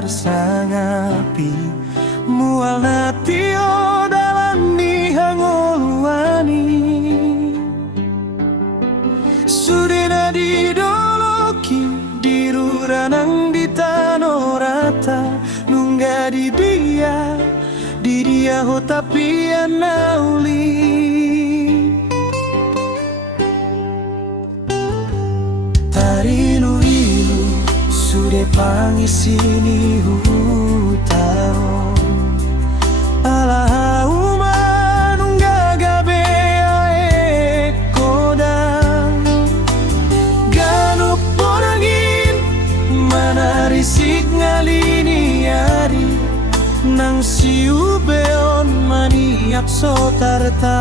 marsangapi mual natio dalani hangoluani sudena didoloki diruranang di tanorata nungga di dia ho tapi anauli Tarinu-ilu sude pangisini hutao ala uman gagabe ae kodang ganup porangin manarisik ngalini ari nang siu beon maniak sotarta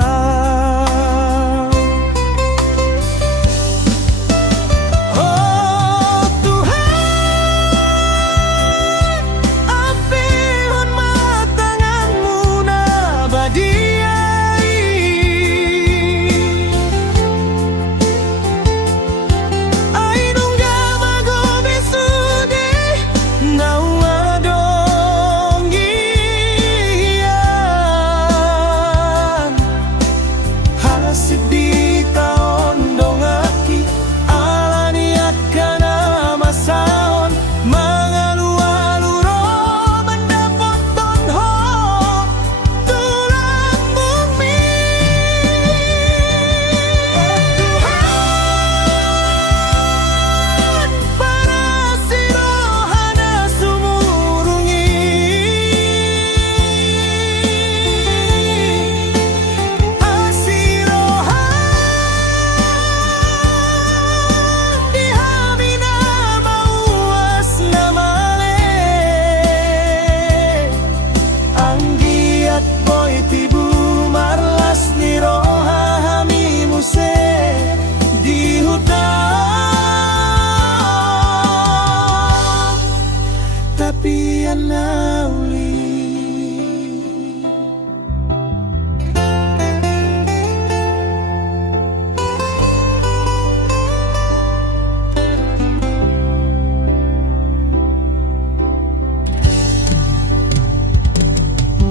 tapi anauli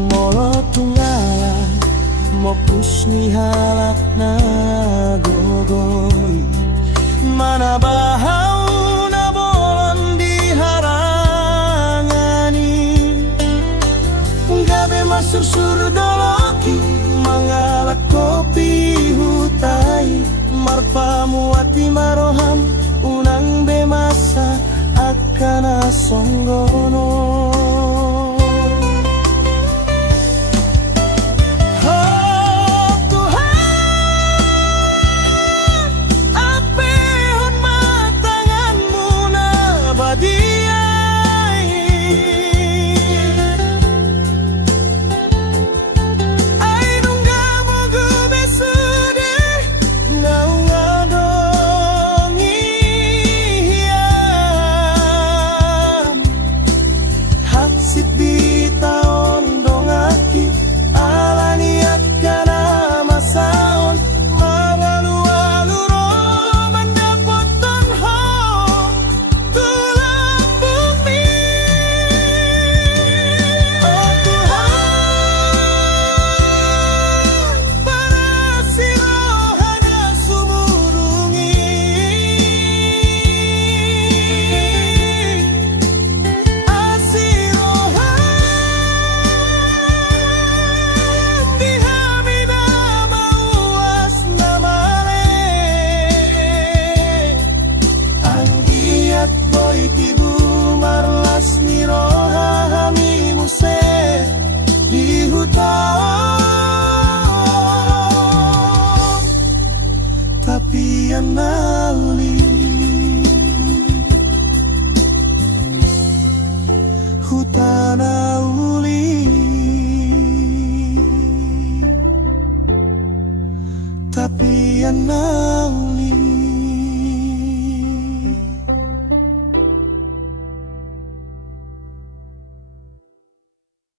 molo tungala mopus ni halak na gogoi mana bahau sur doloki mangalak kopi hutai marpamu ati maroham unang bemasa akana songgono